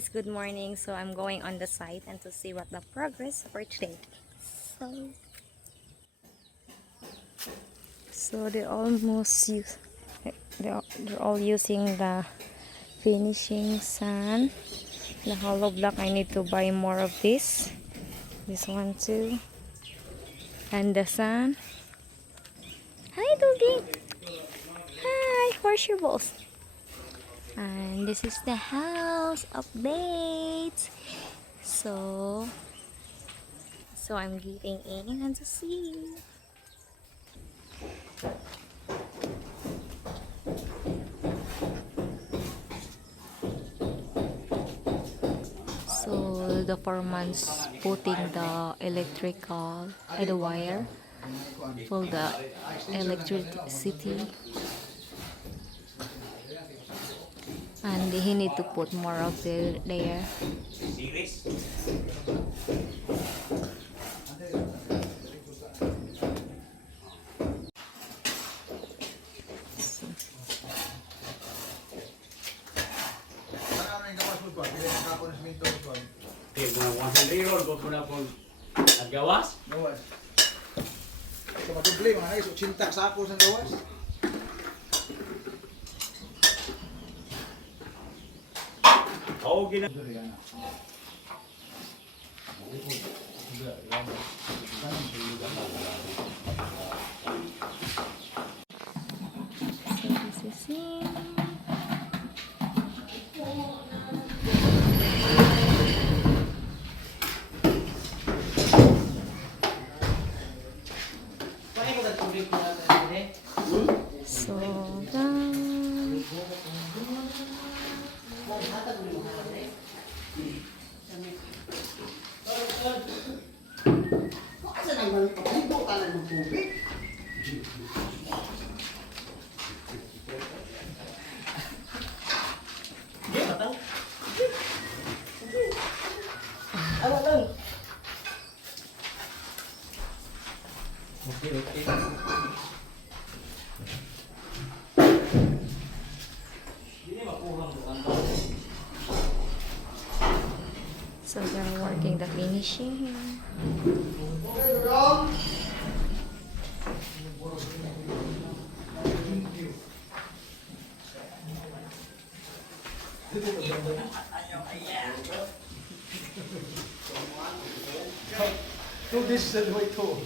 guys, good morning. So I'm going on the site and to see what the progress for today. So, they're almost they're all using the finishing sand, the hollow block. I need to buy more of this. This one too, and the sand. Hi, doggy. Hi, where's your balls? And this is the house update. So I'm getting in and to see. So the foreman's putting the electrical the wire for the electricity, and he need to put more of the there. Gawas? Gawas. Sa matubli, mga nais, 80 sakos ng gawas. Oo, gina. So this is him. So done. So they're working the finishing. So this is the way to.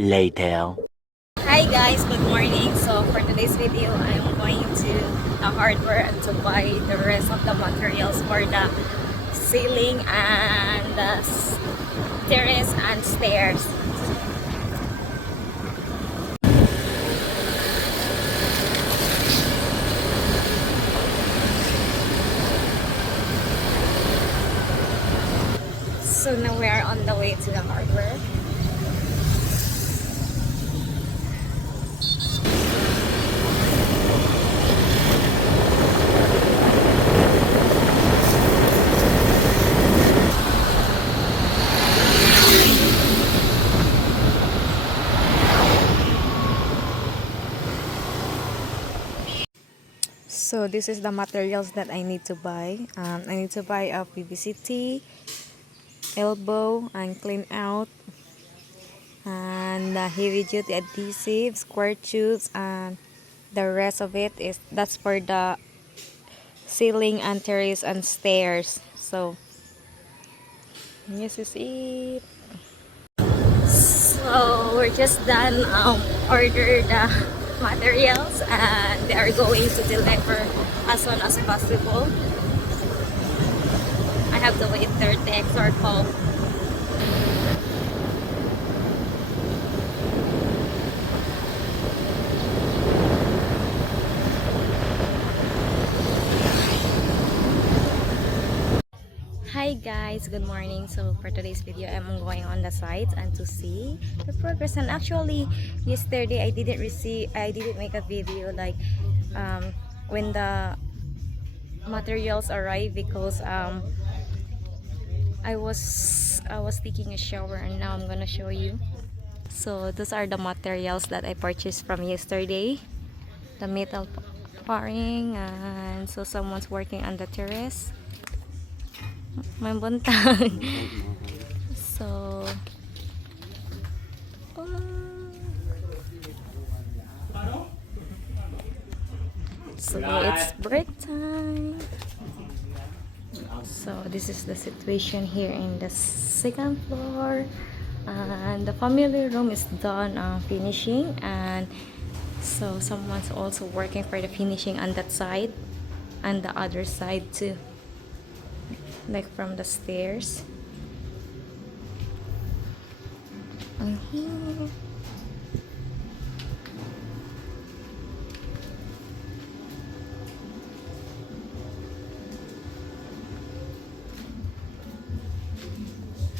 Later. Hi guys, good morning. So for today's video, I'm going to a hardware and to buy the rest of the materials for the ceiling and the terrace and stairs. So now we are on the way to the hardware. So this is the materials that I need to buy. I need to buy a PVC, elbow and clean out, and the heavy duty adhesive, square tubes, and the rest of it is that's for the ceiling and terrace and stairs. So this is it. So we're just done order the materials and they are going to deliver as soon as possible. I have to wait their text or call. Hi guys, good morning. So for today's video, I'm going on the site and to see the progress. And actually, yesterday I didn't make a video like when the materials arrive because I was taking a shower and now I'm gonna show you. So those are the materials that I purchased from yesterday. The metal paring, and so someone's working on the terrace. May buntag. So, um, so it's break time. So this is the situation here in the second floor, and the family room is done finishing, and so someone's also working for the finishing on that side and the other side too, like from the stairs. And here.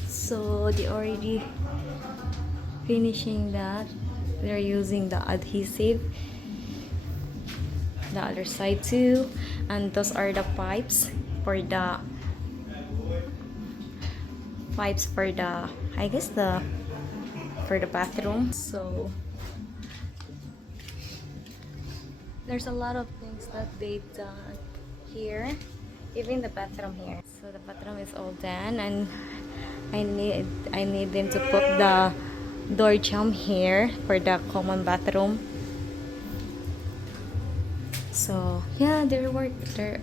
So they already finishing that. They're using the adhesive. The other side too. And those are the pipes for the I guess for the bathroom. So there's a lot of things that they've done here, even the bathroom here. So the bathroom is all done, and I need them to put the door jamb here for the common bathroom. So yeah, they're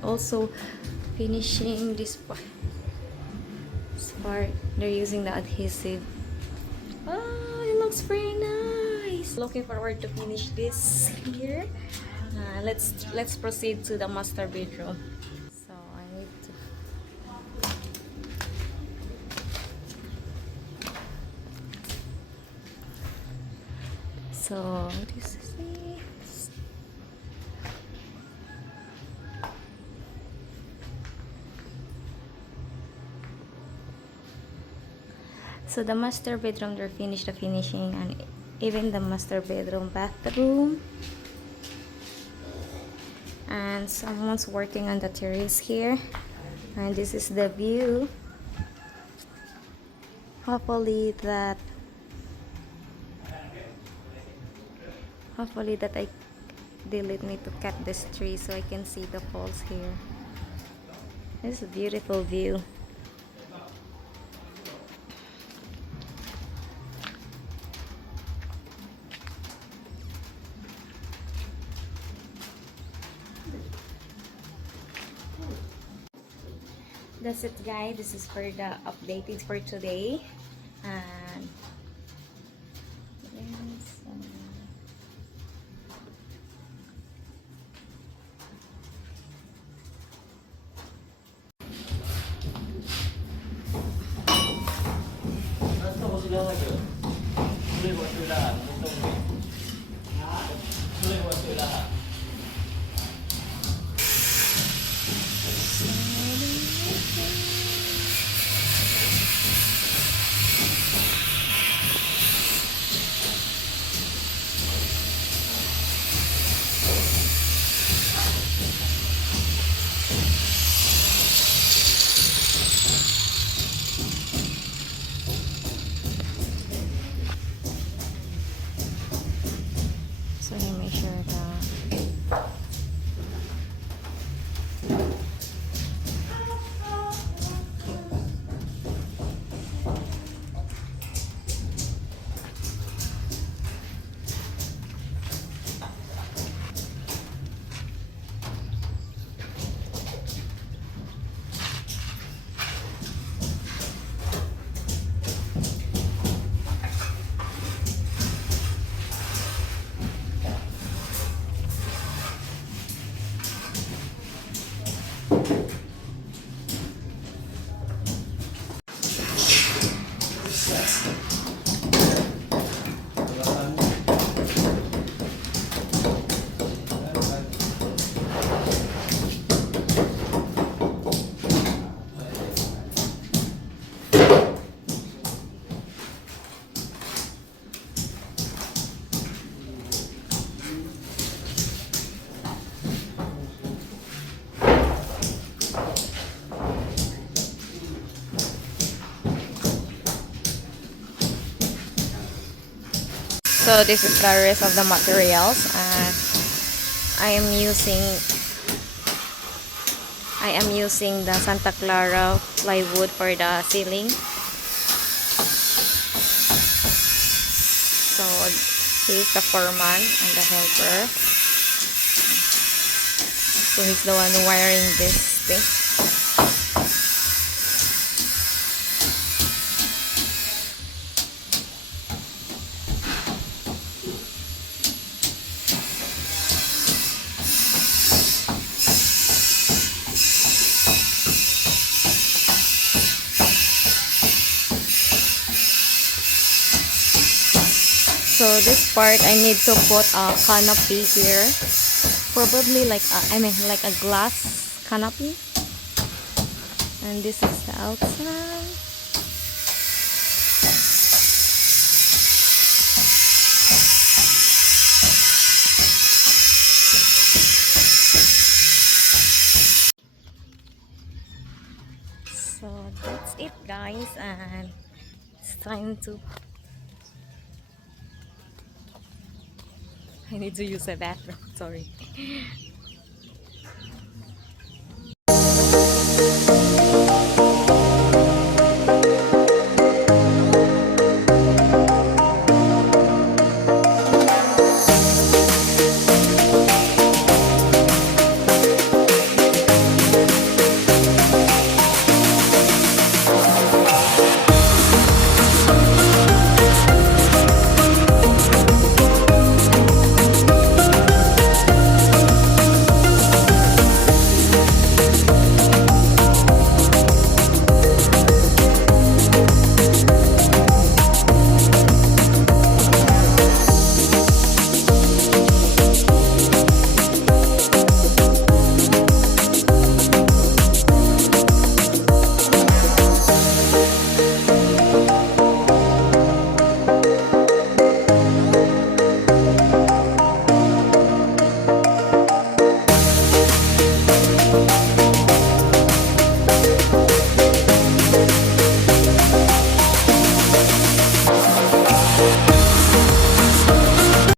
also finishing this part. They're using the adhesive. Oh, it looks very nice. Looking forward to finish this here. Let's proceed to the master bedroom. So I need to. So this is it. So the master bedroom, they're finished the finishing, and even the master bedroom bathroom. And someone's working on the terrace here, and this is the view. Hopefully that they let me to cut this tree so I can see the falls here. It's a beautiful view. That's it guys, this is for the updated for today. And yes, So this is the rest of the materials. I am using the Santa Clara plywood for the ceiling. So he's the foreman and the helper. So he's the one wiring this thing. So this part I need to put a canopy here, probably like like a glass canopy, and this is the outside. So that's it guys, and it's time to I need to use a bathroom, sorry.